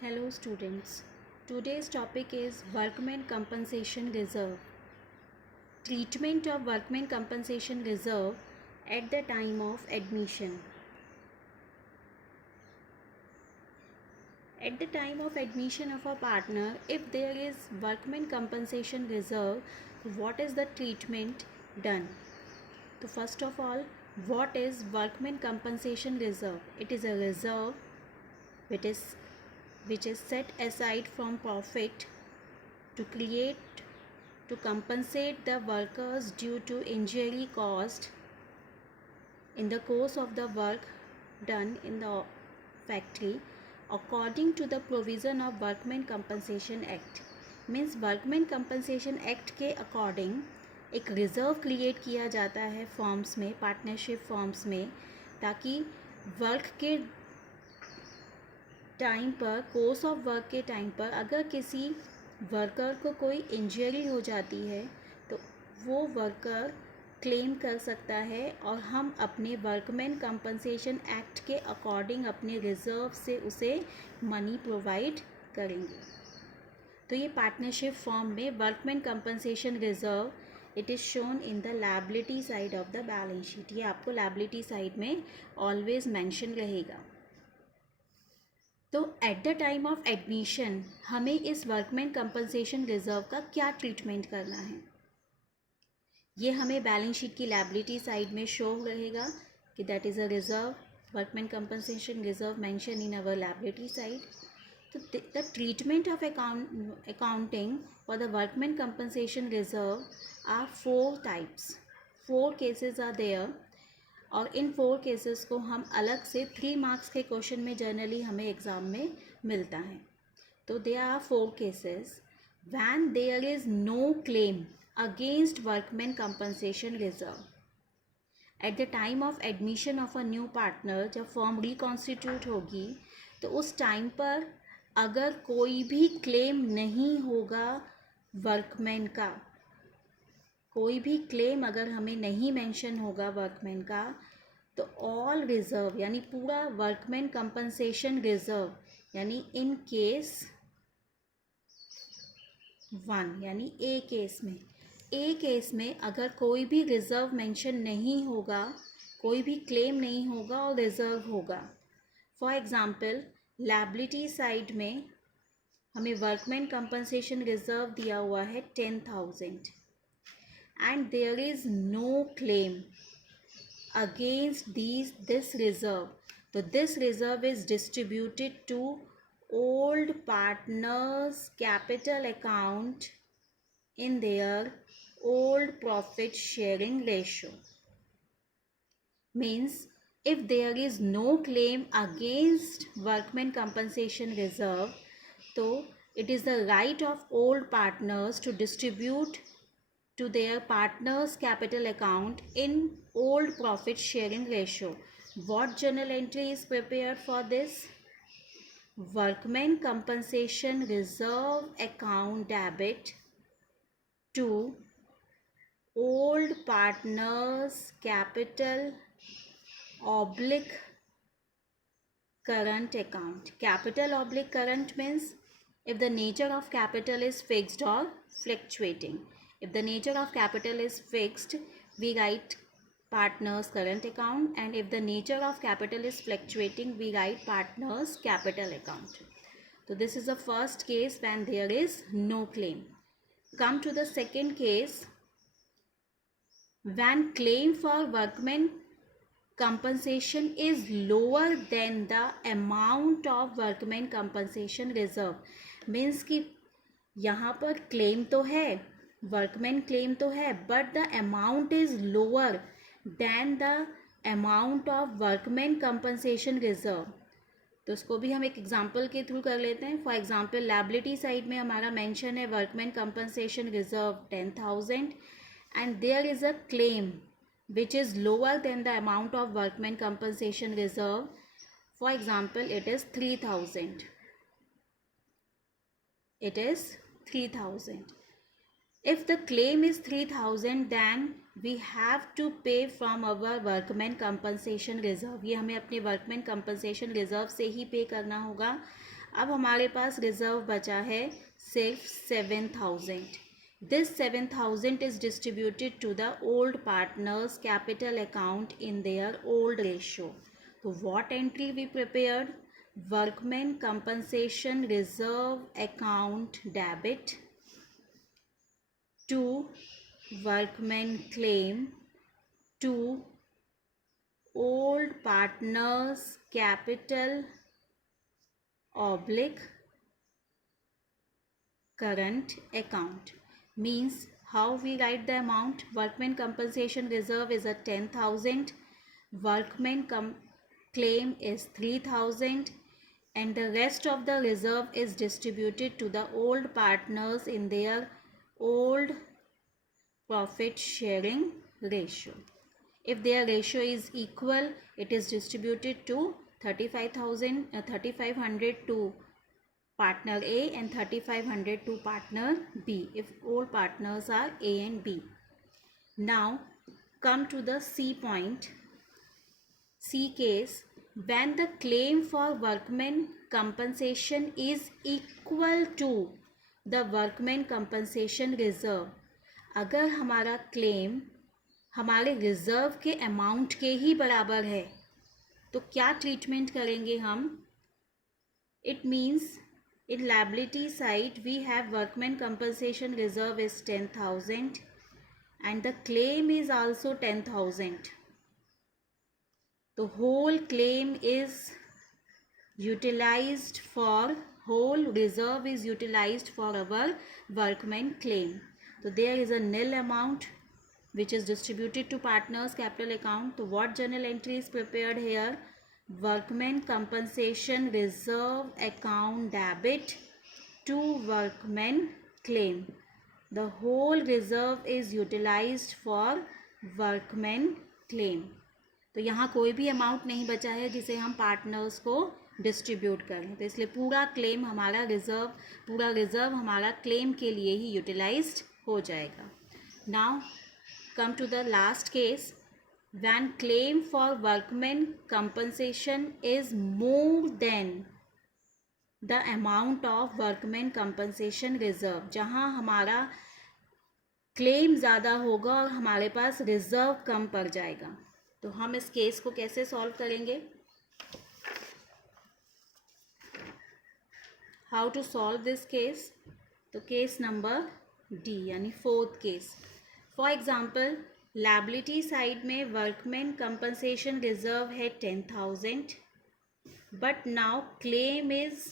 Hello students. Today's topic is Workmen Compensation Reserve. Treatment of Workmen Compensation Reserve at the time of admission. At the time of admission of a partner, if there is Workmen Compensation Reserve, what is the treatment done? So first of all, what is Workmen Compensation Reserve? It is a reserve which is set aside from profit to compensate the workers due to injury caused in the course of the work done in the factory according to the provision of Workmen Compensation Act. Means workman compensation act के according एक reserve create किया जाता है forms में, partnership forms में, ताकि work के time पर, कोर्स ऑफ वर्क के टाइम पर अगर किसी वर्कर को कोई इंजरी हो जाती है तो वो वर्कर क्लेम कर सकता है और हम अपने वर्कमैन कंपनसेशन एक्ट के अकॉर्डिंग अपने रिज़र्व से उसे मनी प्रोवाइड करेंगे. तो ये पार्टनरशिप फॉर्म में workman compensation reserve it is shown in the liability side of the balance sheet. ये आपको लायबिलिटी साइड में ऑलवेज मेंशन रहेगा. तो at the time of admission हमें इस वर्कमैन कंपनसेशन रिज़र्व का क्या ट्रीटमेंट करना है, ये हमें बैलेंस शीट की लायबिलिटी साइड में शो रहेगा कि that is a reserve, workman compensation reserve mention in our liability side. तो the treatment of accounting for the workman compensation reserve are 4 types. 4 cases are there और in 4 cases को हम अलग से 3 marks के क्वेश्चन में जनरली हमें exam में मिलता है. तो there are 4 cases. When there is no claim against workman compensation reserve at the time of admission of a new partner, जब फॉर्म रिकॉन्स्टिट्यूट होगी तो उस टाइम पर अगर कोई भी क्लेम नहीं होगा वर्कमैन का, कोई भी क्लेम अगर हमें नहीं मेंशन होगा वर्कमैन का, तो ऑल रिज़र्व यानी पूरा वर्कमैन कंपनसेशन रिज़र्व यानी इन केस 1 यानी ए केस में अगर कोई भी रिज़र्व मेंशन नहीं होगा, कोई भी क्लेम नहीं होगा और रिज़र्व होगा. फॉर एग्ज़ाम्पल लायबिलिटी साइड में हमें वर्कमैन कंपनसेशन रिज़र्व दिया हुआ है 10,000 and there is no claim against this reserve. So this reserve is distributed to old partners capital account in their old profit sharing ratio. Means if there is no claim against workmen compensation reserve, so it is the right of old partners to distribute to their partners capital account in old profit sharing ratio. What journal entry is prepared for this? Workmen compensation reserve account debit to old partners capital oblique current account. Capital oblique current means if the nature of capital is fixed or fluctuating. If the nature of capital is fixed, we write partners current account, and if the nature of capital is fluctuating, we write partners capital account. So this is the first case when there is no claim. Come to the second case, when claim for workmen compensation is lower than the amount of workmen compensation reserve. Means कि यहाँ पर claim तो है, workman claim तो है, but the amount is lower than the amount of workman compensation reserve. तो उसको भी हम एक एग्जांपल के थ्रू कर लेते हैं. फॉर एग्जांपल लायबिलिटी साइड में हमारा मेंशन है workman compensation reserve 10,000 and there is a claim which is lower than the amount of workmen compensation reserve. For example, it is 3,000. It is 3,000. If the claim is 3,000, then we have to pay from our workmen compensation reserve. ये हमें अपने workmen compensation reserve से ही पे करना होगा. अब हमारे पास reserve बचा है सिर्फ 7,000. This 7,000 is distributed to the old partners capital account in their old ratio. So what entry we prepared? Workmen compensation reserve account debit to workmen claim to old partners capital oblique current account. Means how we write the amount? Workmen compensation reserve is at 10,000, workmen claim is 3,000, and the rest of the reserve is distributed to the old partners in their old profit sharing ratio. If their ratio is equal, it is distributed to 3,500 to partner A and 3,500 to partner B if all partners are A and B. Now come to the C point. C case, when the claim for workmen compensation is equal to the workmen compensation reserve. अगर हमारा claim हमारे reserve के amount के ही बराबर है तो क्या treatment करेंगे हम? It means in liability side we have workmen compensation reserve is 10,000 and the claim is also 10,000. The whole claim is utilized for, whole reserve is utilized for our workmen claim. So there is a nil amount which is distributed to partners capital account. So what journal entry is prepared here? Workmen compensation reserve account debit to workmen claim. The whole reserve is utilized for workmen claim. तो यहाँ कोई भी amount नहीं बचा है जिसे हम partners को डिस्ट्रीब्यूट करें, तो इसलिए पूरा क्लेम हमारा रिजर्व हमारा क्लेम के लिए ही यूटिलाइज्ड हो जाएगा. Now come to the last case. When claim for workmen compensation is more than the amount of workmen compensation reserve, जहाँ हमारा क्लेम ज़्यादा होगा और हमारे पास रिजर्व कम पड़ जाएगा, तो हम इस केस को कैसे सॉल्व करेंगे? How to solve this case? तो केस नंबर डी यानी fourth case. For example liability side में वर्कमैन कंपनसेशन रिजर्व है 10,000 but now claim is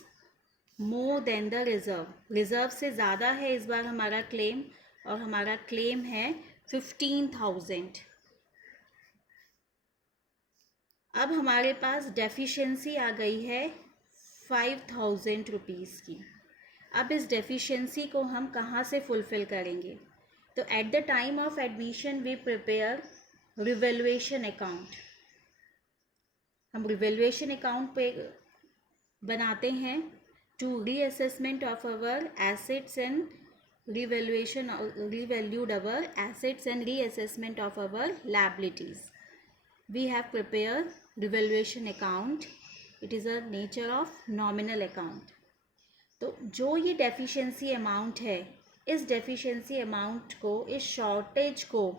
more than the reserve से ज़्यादा है इस बार हमारा क्लेम, और हमारा क्लेम है 15,000. अब हमारे पास डेफिशिएंसी आ गई है 5,000 रुपीज़ की. अब इस डेफिशिएंसी को हम कहाँ से फुलफ़िल करेंगे? तो at the time of admission we prepare revaluation account. हम रिवैल्यूएशन अकाउंट पे बनाते हैं to reassessment of our assets and revalued our assets and reassessment of our liabilities. We have prepared revaluation account. It is a nature of nominal account. तो जो ये deficiency amount है, इस deficiency amount को, इस शॉर्टेज को,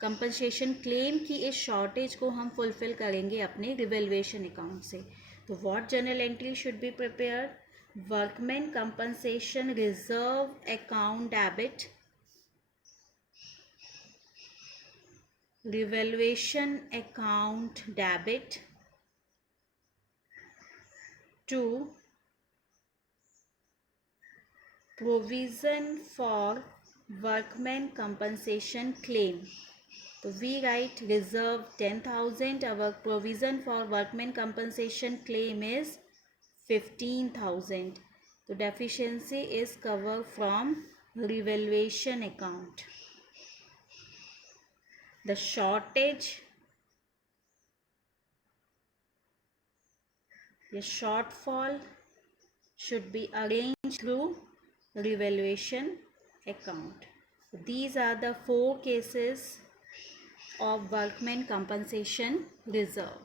compensation claim की इस शॉर्टेज को हम फुलफ़िल करेंगे अपने रिवैल्यूएशन अकाउंट से. तो what journal entry should be prepared? Workman compensation reserve account debit revaluation account debit to provision for workman compensation claim. So we write reserve 10,000, our provision for workman compensation claim is 15,000. So deficiency is covered from revaluation account. The shortage, the shortfall should be arranged through revaluation account. These are the 4 cases of workman compensation reserve.